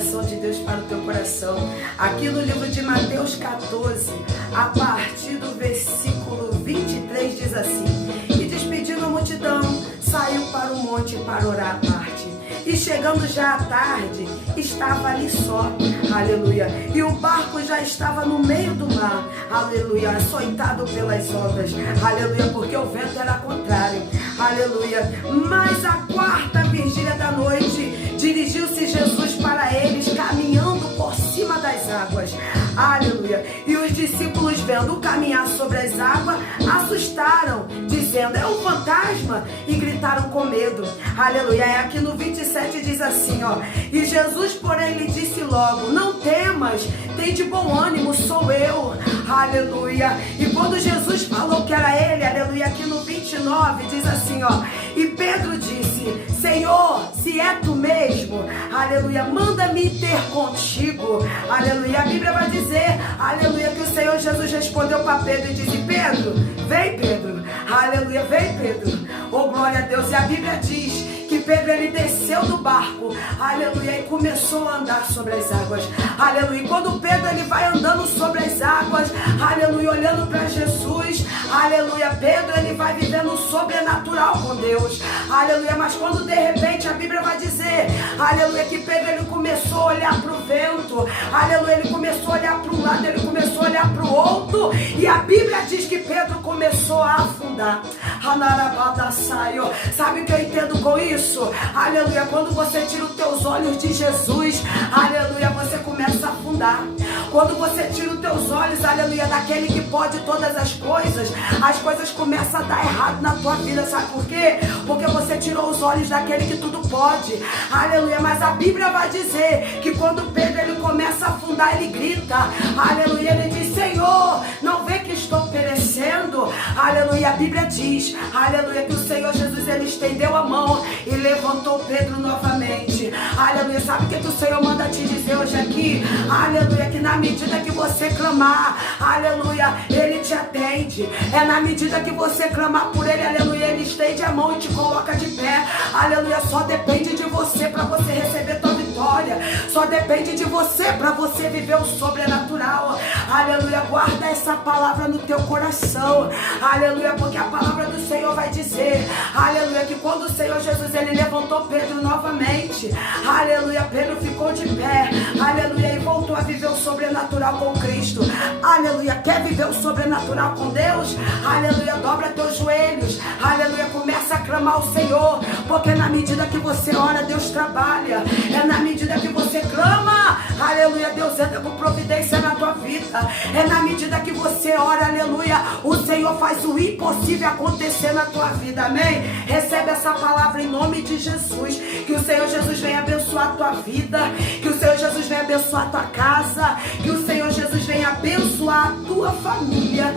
revelação de Deus para o teu coração. Aqui no livro de Mateus 14, a partir do versículo 23, diz assim: E despedindo a multidão, saiu para o monte para orar à parte. E chegando já à tarde, estava ali só, aleluia. E o barco já estava no meio do mar, aleluia, açoitado pelas ondas, aleluia, porque o vento era contrário, aleluia. Mas a quarta vigília da noite, dirigiu-se Jesus para eles, caminhando por cima das águas, aleluia. E os discípulos, vendo caminhar sobre as águas, assustaram, dizendo: é um fantasma, e gritaram com medo, aleluia. É aqui no 27 diz assim, ó: E Jesus, porém, lhe disse logo: não temas, tem de bom ânimo, sou eu, aleluia. E quando Jesus falou que era ele, aleluia, aqui no 29 diz assim, ó: E Pedro disse: Senhor, se é tu mesmo, aleluia, manda-me ter contigo, aleluia. A Bíblia vai dizer, aleluia, que o Senhor Jesus respondeu para Pedro e disse: Pedro, vem Pedro, aleluia, vem Pedro, oh glória a Deus. E a Bíblia diz que Pedro, ele desceu do barco, aleluia, e começou a andar sobre as águas, aleluia. E quando Pedro, ele vai andando sobre as águas, aleluia, olhando para Jesus, aleluia, Pedro, ele vai vivendo o sobrenatural com Deus, aleluia. Mas quando de repente a Bíblia vai dizer, aleluia, que Pedro, ele começou a olhar para o vento, aleluia, ele começou a olhar para um lado, ele começou a olhar para o outro, e a Bíblia diz que Pedro começou a afundar. Sabe o que eu entendo com isso? Aleluia, quando você tira os teus olhos de Jesus, aleluia, você começa a afundar. Quando você tira os teus olhos, aleluia, daquele que pode todas as coisas começam a dar errado na tua vida, sabe por quê? Porque você tirou os olhos daquele que tudo pode, aleluia. Mas a Bíblia vai dizer que quando Pedro, ele começa a afundar, ele grita, aleluia, ele diz: Senhor, não vê que estou perecendo, aleluia. A Bíblia diz, aleluia, que o Senhor Jesus, ele estendeu a mão e levantou Pedro novamente, aleluia. Sabe o que o Senhor manda te dizer hoje aqui? Aleluia, que na medida que você clamar, aleluia, ele te atende. É na medida que você clamar por ele, aleluia, ele estende a mão e te coloca de pé, aleluia. Só depende de você para você receber tua vitória, só depende de você para você viver o sobrenatural, aleluia. Guarda essa palavra no teu coração, aleluia, porque a palavra do Senhor vai dizer, aleluia, que quando o Senhor Jesus, ele levantou Pedro novamente, aleluia, Pedro ficou de pé, aleluia, e voltou a viver o sobrenatural com Cristo, aleluia. Quer viver o sobrenatural com Deus? Aleluia, dobra teus joelhos, aleluia, começa a clamar ao Senhor, porque na medida que você ora, Deus trabalha, é na medida que você clama, aleluia, Deus entra com providência na tua vida, é na medida que você ora, aleluia, o Senhor faz o impossível acontecer na tua vida, amém? Recebe essa palavra em nome de Jesus, que o Senhor Jesus venha abençoar a tua vida, que o Senhor Jesus venha abençoar a tua casa, que o Senhor Jesus venha abençoar a tua família,